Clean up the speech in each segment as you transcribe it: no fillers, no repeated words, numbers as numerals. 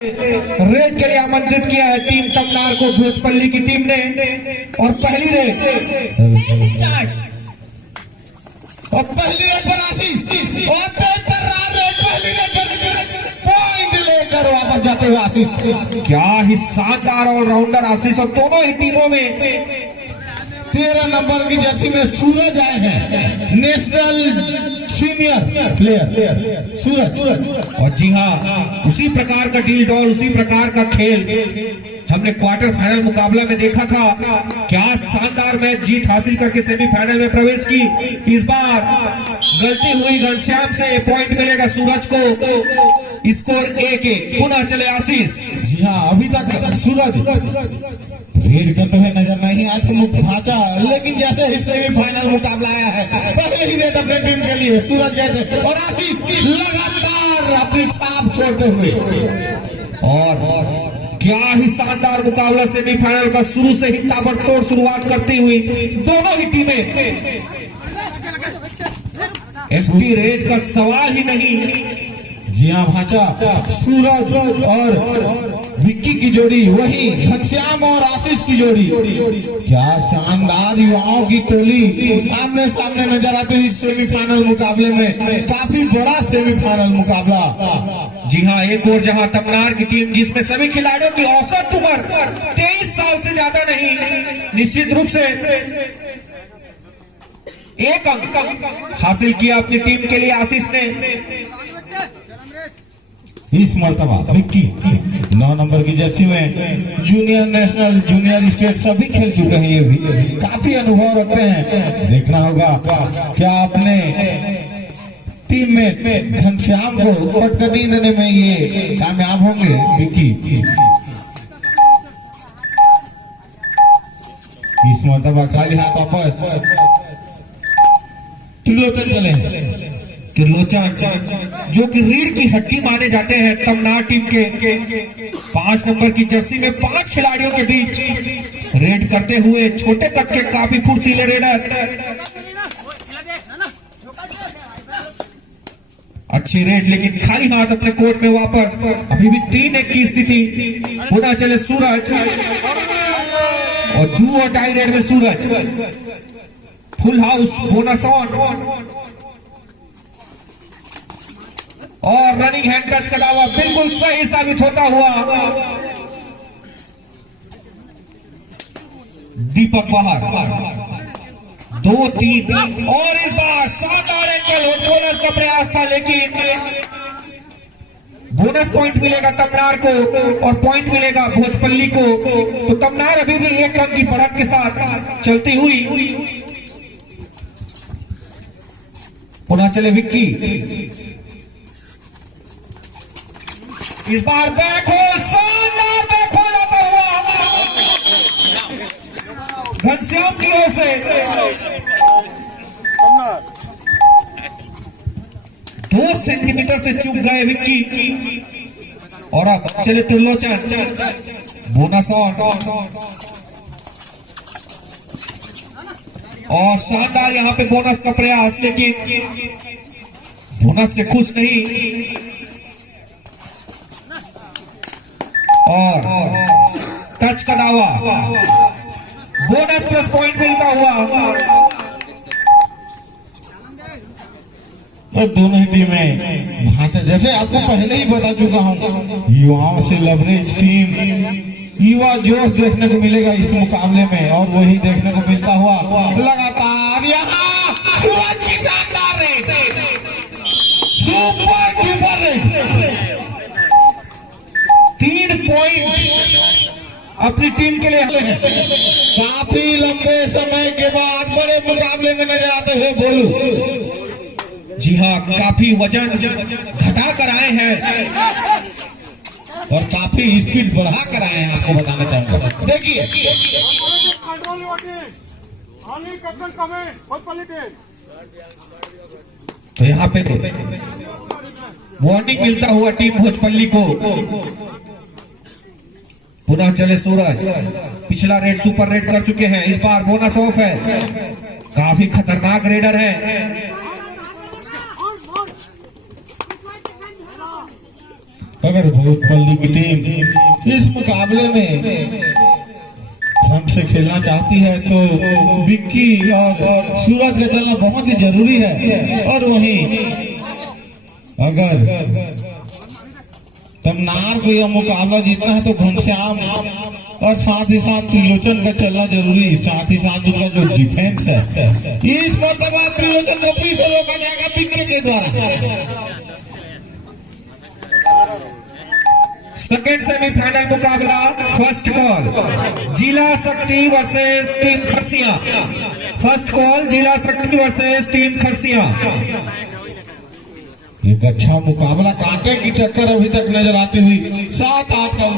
Red के लिए आमंत्रित किया है टीम तमनार को भोजपल्ली की टीम ने। और पहली रेड मैच स्टार्ट और पहली रेड पर आशीष और पहली रेड पर पॉइंट लेकर वापस जाते हुए आशीष। क्या ही शानदार ऑलराउंडर आशीष। और दोनों ही टीमों में 13 नंबर की जर्सी में सूरज आए हैं, नेशनल सीनियर प्लेयर सूरज। और जी हाँ, उसी प्रकार का डील डॉल, उसी प्रकार का खेल हमने क्वार्टर फाइनल मुकाबला में देखा था। क्या शानदार मैच जीत हासिल करके सेमीफाइनल में प्रवेश की। इस बार गलती हुई घनश्याम से, पॉइंट मिलेगा सूरज को। स्कोर 1-1। पुनः चले आशीष। जी हाँ, अभी तक सूरज रेड करते हुए नजर नहीं आए थे भाचा, लेकिन जैसे ही सेमीफाइनल मुकाबला आया है पहले ही रेड अपने टीम के लिए सूरज गए थे और आशीष लगातार अपनी छाप छोड़ते हुए। और क्या ही शानदार मुकाबला सेमीफाइनल का, शुरू से ही ताबड़तोड़ शुरुआत करती हुई दोनों ही टीमें। एसपी रेड का सवाल ही नहीं। जी हाँ भाचा, सूरज और विक्की की जोड़ी, वही घनश्याम और आशीष की जोड़ी। क्या शानदार युवाओं की टोली आमने सामने नजर आती है इस सेमीफाइनल मुकाबले में। काफी बड़ा सेमीफाइनल मुकाबला। जी हाँ, एक और जहां तमनार की टीम, जिसमें सभी खिलाड़ियों की औसत उम्र 23 साल से ज्यादा नहीं, निश्चित रूप से एक अंक हासिल किया अपनी टीम के लिए आशीष ने। इस मर्तबा विक्की 9 नंबर की जर्सी में जूनियर, नेशनल, जूनियर, स्टेट सभी खेल चुके हैं। ये भी काफी अनुभव रखते हैं। देखना होगा क्या अपने टीम में घनश्याम को कटकटी देने में ये कामयाब होंगे विक्की। इस मर्तबा खाली हाथ वापस त्रिलोचन चले। त्रिलोचन जो कि रीढ़ की हड्डी माने जाते हैं तमनार टीम के, 5 नंबर की जर्सी में 5 खिलाड़ियों के बीच रेड करते हुए छोटे कद के काफी फुर्तीले रेडर। अच्छी रेड, लेकिन खाली हाथ अपने कोर्ट में वापस। अभी भी 3-1 की स्थिति। पुनः चले सूरज और 2 और टाई रेड में सूरज। फुल हाउस बोनस ऑन और रनिंग हैंड टच का दावा बिल्कुल सही साबित होता हुआ। दीपक बाहर 2-3 और इस बार शानदार एंगल और बोनस का प्रयास था, लेकिन बोनस पॉइंट मिलेगा तमनार को और पॉइंट मिलेगा भोजपल्ली को। तो तमनार अभी भी 1 अंक की बढ़त के साथ चलती हुई। पुनः चले विक्की। इस बार बैकहोल, शानदार बैकहोल आता हुआ घनश्याम की ओर से। 2 सेंटीमीटर से चूक गए विक्की। और अब चले त्रिलोचन, बोनस और शानदार यहां पे बोनस का प्रयास, लेकिन बोनस से खुश नहीं। और टच का दावा, बोनस प्लस पॉइंट मिलता हुआ। तो दोनों ही टीमें भाषा, जैसे आपको पहले ही बता चुका हूँ, युवाओं से लवरेज टीम, युवा जोश देखने को मिलेगा इस मुकाबले में। और वही देखने को मिलता हुआ लगातार यहाँ सूरज की शानदार red, super duper red. 3 point अपनी टीम के लिए काफी लंबे समय के बाद बड़े मुकाबले में नजर आते हुए बोलू। जी हाँ, काफी वजन घटा कर आए हैं और काफी स्पीड बढ़ा कर आए हैं। आपको बताना चाहूंगा, देखिए तो यहाँ पे वार्निंग मिलता हुआ टीम भोजपल्ली को। पुनः चले सूरज। पिछला रेड सुपर रेड कर चुके हैं, इस बार बोनस ऑफ है। काफी खतरनाक रेडर है। अगर भोजपल्ली की टीम इस मुकाबले में फ्रंट से खेलना चाहती है तो विक्की और सूरज का चलना बहुत ही जरूरी है। और वहीं अगर तमनार को यह मुकाबला जीतना है तो घनश्याम और साथ ही साथ त्रिलोचन का चलना जरूरी, साथ ही साथ उनका जो डिफेंस है इस मरतबा त्रिलोचन को फिर से रोका जाएगा विक्की के द्वारा। सेकेंड सेमीफाइनल मुकाबला फर्स्ट कॉल जिला शक्ति versus team Kharsia. First call जिला शक्ति वर्सेस टीम खरसिया। एक अच्छा मुकाबला, कांटे की टक्कर अभी तक नजर आती हुई 7-8 का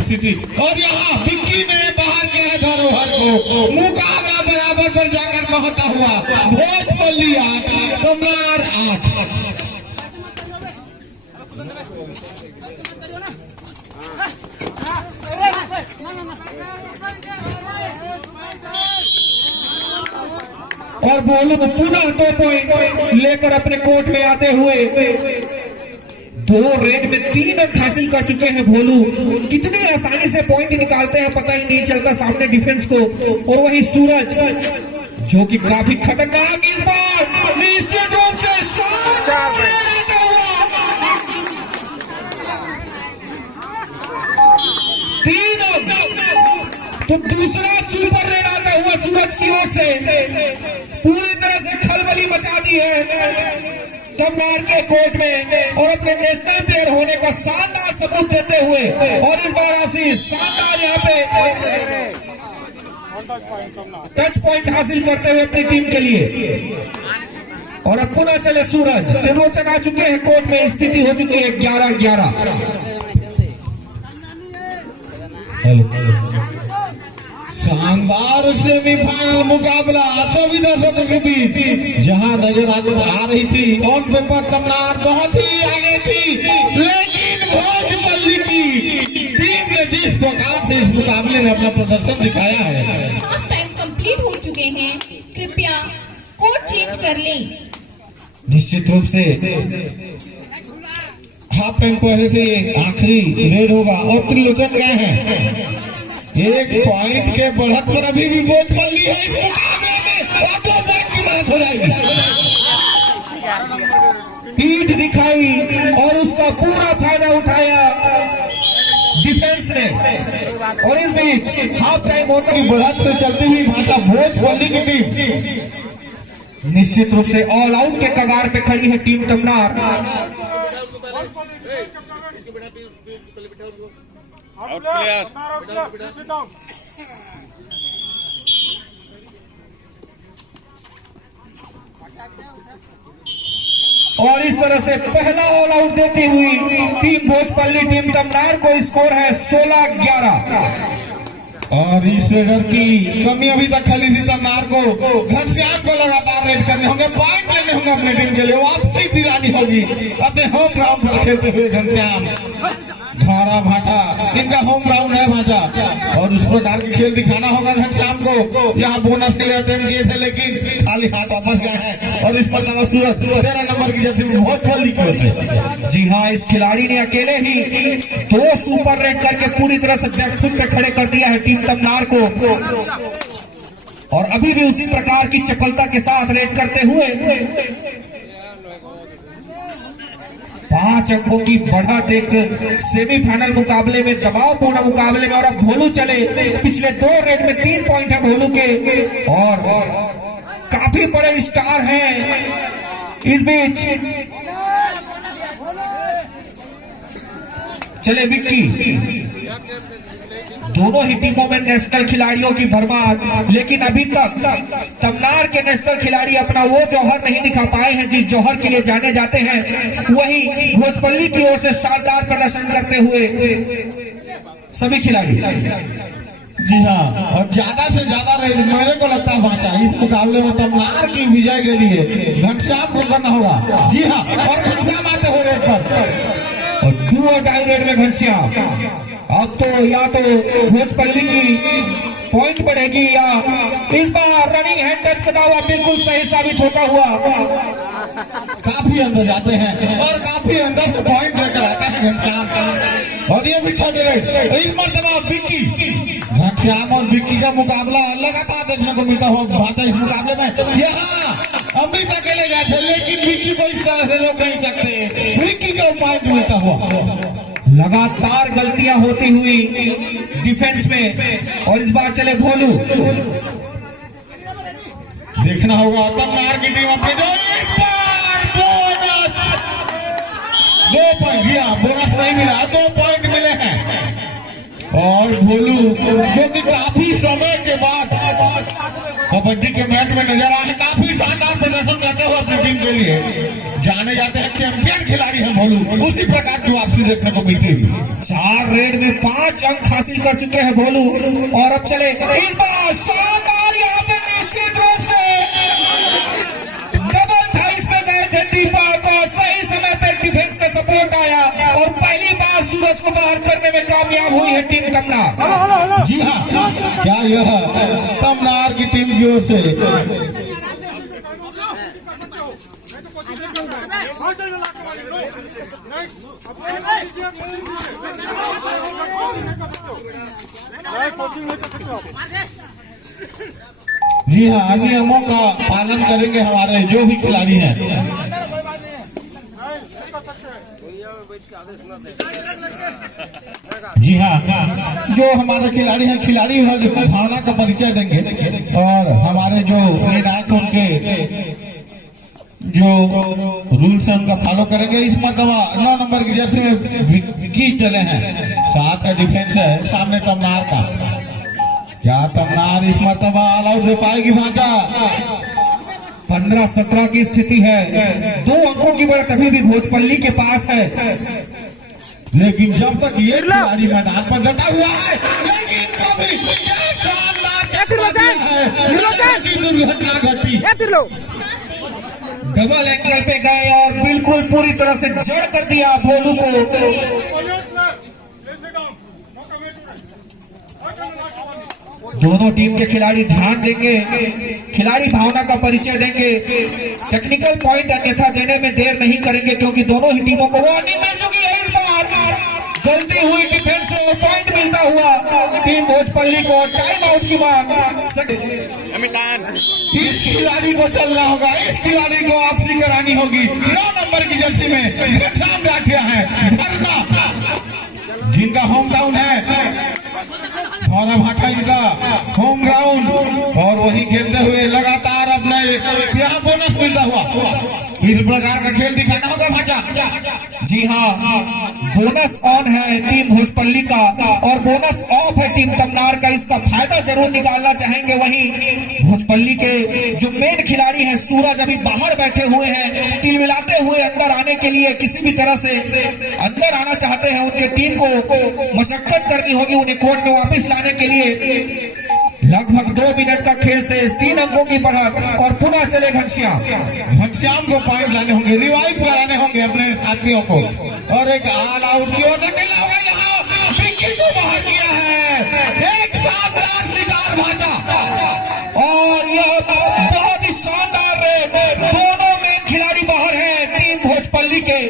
स्थिति। और यहाँ विक्की ने बाहर किया धरोहर को, मुकाबला बराबर पर जाकर पहुंचा हुआ। भोजपल्ली 8 तमनार 8। और बोलू पुनः 2 पॉइंट लेकर अपने कोर्ट में आते हुए 2 रेड में 3 अंक हासिल कर चुके हैं। भोलू कितनी आसानी से पॉइंट निकालते हैं पता ही नहीं चलता सामने डिफेंस को। और वही सूरज जो कि काफी खतरनाक इस बार निश्चित रूप से तो दूसरा सुपर रेड आता हुआ सूरज की ओर से पूरी तरह से खलबली मचा दी है तमनार के कोर्ट में और अपने नेशनल प्लेयर होने का शानदार सबूत देते हुए। और इस बार आशीष शानदार यहाँ पे टच पॉइंट हासिल करते हुए अपनी टीम के लिए। और अब पुनः चले सूरज, त्रिलोचन आ चुके हैं कोर्ट में, स्थिति हो चुकी है 11-11। शानदार सेमीफाइनल मुकाबला सभी दर्शकों के बीच, जहां नजर आ रही थी ऑन पेपर तमनार बहुत ही आगे थी, लेकिन भोजपल्ली की टीम ने जिस प्रकार से इस मुकाबले में अपना प्रदर्शन दिखाया है। हाफ टाइम कंप्लीट हो चुके हैं, कृपया कोड चेंज कर लें। निश्चित रूप से हाफ टाइम पहले से आखिरी रेड होगा। और त्रिलोचन गए हैं 1 पॉइंट के बढ़त पर अभी भी भोजपल्ली है इस मुकाबले में। 2 पॉइंट की बढ़त हो जाएगी। पीठ दिखाई और उसका पूरा फायदा उठाया डिफेंस ने। और इस बीच हाफ टाइम होने की बढ़त से चलती हुई भाषा भोजपल्ली की टीम निश्चित रूप से ऑल आउट के कगार पे खड़ी है टीम तमनार। और इस तरह से पहला ऑल आउट देती हुई टीम भोजपल्ली टीम तमनार को स्कोर है 16-11। और इस रेडर की कमी अभी तक खाली थी तमनार को। घनश्याम को लगातार रेड करने होंगे, पॉइंट लेने होंगे अपने टीम के लिए, वापसी दिलानी होगी अपने होम ग्राउंड पर खेलते हुए घनश्याम। धारा भाटा इनका होम ग्राउंड है भाटा, और उस प्रकार की खेल दिखाना होगा घनश्याम को। यहाँ बोनस के लिए अटेम्प्ट किए थे लेकिन खाली हाथ वापस गए हैं। और इस मरतबा सूरज 13 नंबर की जर्सी में भोजपल्ली की ओर से। जी हाँ, इस खिलाड़ी ने अकेले ही 2 सुपर रेड करके पूरी तरह से बैकफुट पे खड़े कर दिया है टीम तमनार को। और अभी भी उसी प्रकार की चपलता के साथ रेड करते हुए 5 अंकों की बढ़त एक सेमीफाइनल मुकाबले में, दबावपूर्ण मुकाबले में। और अब भोलू चले, पिछले 2 रेड में 3 पॉइंट है भोलू के और काफी बड़े स्टार हैं। इस बीच चले विक्की, दोनों ही टीमों में नेशनल खिलाड़ियों की भरमार, लेकिन अभी तक तमनार के नेशनल खिलाड़ी अपना वो जौहर नहीं दिखा पाए हैं जिस जौहर के लिए जाने जाते हैं। वही भोजपल्ली की ओर से शानदार प्रदर्शन करते हुए सभी खिलाड़ी। जी हाँ, और ज्यादा से ज्यादा मेरे को लगता है भाचा इस मुकाबले में तमनार की विजय के लिए घनश्याम को करना होगा। जी हाँ, और घनश्याम आते हो रेड पर और 2 और डाई रेड में घनश्याम। अब तो या तो भोजपल्ली की पॉइंट बढ़ेगी या इस बार रनिंग हैंड टच करता हुआ बिल्कुल सही साबित होता हुआ काफी अंदर जाते हैं और काफी अंदर से पॉइंट लेकर आते हैं घनश्याम। और ये भी थर्ड रेट इस मरतबा विक्की, घनश्याम और विक्की का मुकाबला लगातार देखने को मिलता हुआ भाता इस मुकाबले में। यहाँ अमृत अकेले गए थे लेकिन विक्की को इस तरह से रोक नहीं सकते, विक्की को पॉइंट मिलता हुआ। लगातार गलतियां होती हुई डिफेंस में और इस बार चले भोलू। देखना होगा तमनार की टीम अपनी जो इस बार बोनस 2 पॉइंट दिया, बोनस नहीं मिला, 2 पॉइंट मिले हैं। और भोलू जो कि काफी समय के बाद कबड्डी के मैच में नजर आए, काफी शानदार प्रदर्शन करते हुए अपनी टीम के लिए जाने जाते हैं चैंपियन खिलाड़ी हैं भोलू। उसी प्रकार की वापसी देखने को मिलती है। 4 रेड में 5 अंक हासिल कर चुके हैं भोलू और अब चले इस बार शानदार यहाँ पे निश्चित रूप से डबल थाइस पे गए थे दीपक और सही समय पे डिफेंस का सपोर्ट आया और पहली बार सूरज को बाहर करने में कामयाब हुई है टीम तमनार। जी हाँ, क्या यह तमनार की टीम की ओर से जी हाँ नियमों का पालन करेंगे हमारे जो भी खिलाड़ी हैं। जी हाँ, जो हमारे खिलाड़ी हैं खिलाड़ी भावना का परिचय देंगे और हमारे जो निर्णायक उनके जो रूल्स है उनका फॉलो करेंगे। इस मरतबा 9 नंबर की जर्सी में विक्की चले हैं, 7 का डिफेंस है सामने तमनार का। क्या तमनार इस मरतबा ऑल आउट दे पाएगी भांजा? 15-17 की स्थिति है, 2 अंकों की बढ़त अभी भी भोजपल्ली के पास है। लेकिन जब तक ये खिलाड़ी मैदान पर डटा हुआ है लेकिन कभी क्या शानदार दुर्घटना घटी। डबल एंगल पे गए और बिल्कुल पूरी तरह से जड़ कर दिया भोलू को। दोनों टीम के खिलाड़ी ध्यान देंगे, खिलाड़ी भावना का परिचय देंगे, टेक्निकल पॉइंट अन्यथा देने में देर नहीं करेंगे क्योंकि दोनों ही टीमों को वार्निंग मिल चुकी है। इस बार गलती हुई डिफेंस से और पॉइंट मिलता हुआ टीम भोजपल्ली को टाइम आउट की मांग। इस खिलाड़ी को चलना होगा, इस खिलाड़ी को वापसी करानी होगी। 9 नंबर की जर्सी में विक्रम राठिया है जिनका होम टाउन है भाटा इनका होम ग्राउंड और वही खेलते हुए लगातार अपने यहाँ बोनस मिलता हुआ इस प्रकार का खेल दिखाना होगा भाटा। जी हाँ, बोनस ऑन है टीम भोजपल्ली का और बोनस ऑफ है टीम तमनार का। इसका फायदा जरूर निकालना चाहेंगे। वहीं भोजपल्ली के जो मेन खिलाड़ी हैं सूरज अभी बाहर बैठे हुए हैं, तिल मिलाते हुए अंदर आने के लिए किसी भी तरह से अंदर आना चाहते हैं। उनके टीम को मशक्कत करनी होगी उन्हें कोर्ट में वापस लाने के लिए। लगभग 2 मिनट का खेल से 3 अंकों की बढ़त और पुनः चले घनश्याम को पॉइंट लाने होंगे, रिवाइव कराने होंगे अपने साथियों को और एक ऑल आउट की ओर निकलना होगा। यहाँ विक्की को बाहर किया है, एक शानदार शिकार भाटा और यह बहुत ही शानदार है। दोनों मेन खिलाड़ी बाहर हैं टीम भोजपल्ली के।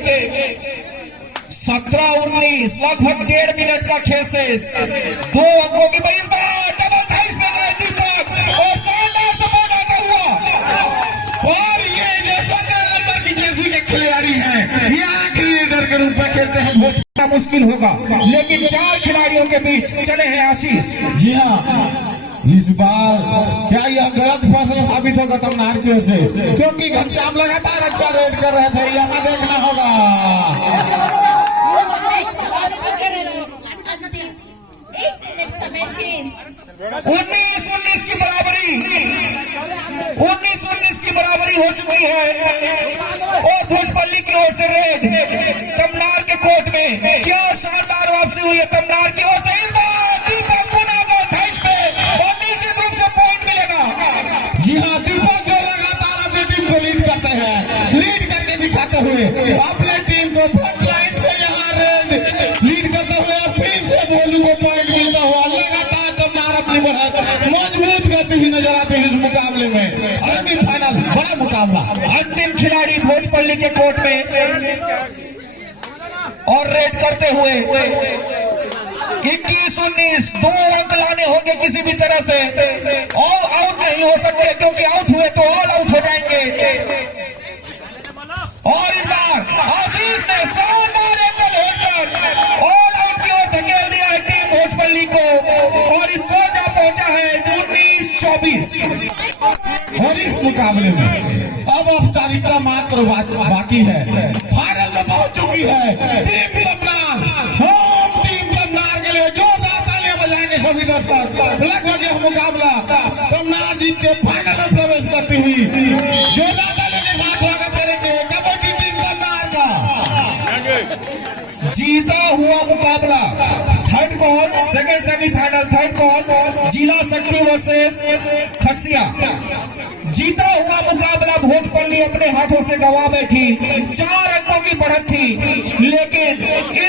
17-19 लगभग 1.5 मिनट का खेल से 2 अंकों की बढ़त डबल थाइस पे गए दीपक और शानदार सपोर्ट आता हुआ। और ये जो 17 नंबर की जर्सी के खिलाड़ी हैं ये आखिरी लीडर के रूप में खेलते हैं। बहुत मुश्किल होगा लेकिन 4 खिलाड़ियों के बीच चले हैं आशीष। जी हाँ, इस बार क्या यह गलत फैसला साबित होगा तमनार की ओर से क्योंकि घनश्याम लगातार अच्छा रेड कर रहे थे। यहाँ देखना होगा 19-19 की बराबरी 19-19 की बराबरी हो चुकी है और भोजपल्ली की ओर से रेड तमनार के कोर्ट में। क्या शानदार वापसी हुई है तमनार की ओर से। इस बार दीपक पुनः 28 पे और निश्चित रूप से पॉइंट मिलेगा। जी हाँ, दीपक जो लगातार अपनी टीम को लीड करते हैं, लीड करके दिखाते हुए अपने टीम को फ्रंट लाइन से यहाँ लीड करते हुए फिर से भोलू को पॉइंट मिलता हुआ लगातार तमन्नार अपनी बढ़त मजबूत करती हुई नजर आती है इस मुकाबले में। सेमीफाइनल बड़ा मुकाबला। अंतिम खिलाड़ी भोजपल्ली के कोर्ट में और रेड करते हुए 21-19 2 अंक लाने होंगे किसी भी तरह से। ऑल आउट नहीं हो सकते क्योंकि आउट हुए तो ऑल आउट हो जाएंगे। और इस बार आशीष ने शानदार एंगल होकर ऑल आउट की ओर धकेल दिया है टीम भोजपल्ली को और स्कोर जा पहुंचा है 19-24। और इस मुकाबले में अब औपचारिकता मात्र बाकी है। फाइनल में पहुंच चुकी है टीम तमन्नार। होम टीम तमन्नार के लिए जोरदार तालियां बजाएंगे सभी दर्शक। लगभग यह मुकाबला तमन्नार जीत के फाइनल में प्रवेश करती हुई जोरदार तालियों के साथ स्वागत करेंगे कबड्डी टीम तमन्नार का। जीता हुआ मुकाबला third call second semifinal third call जिला शक्ति वर्सेस खसिया। जीता हुआ मुकाबला भोजपल्ली अपने हाथों से गंवा बैठी। 4 अंकों की बढ़त थी लेकिन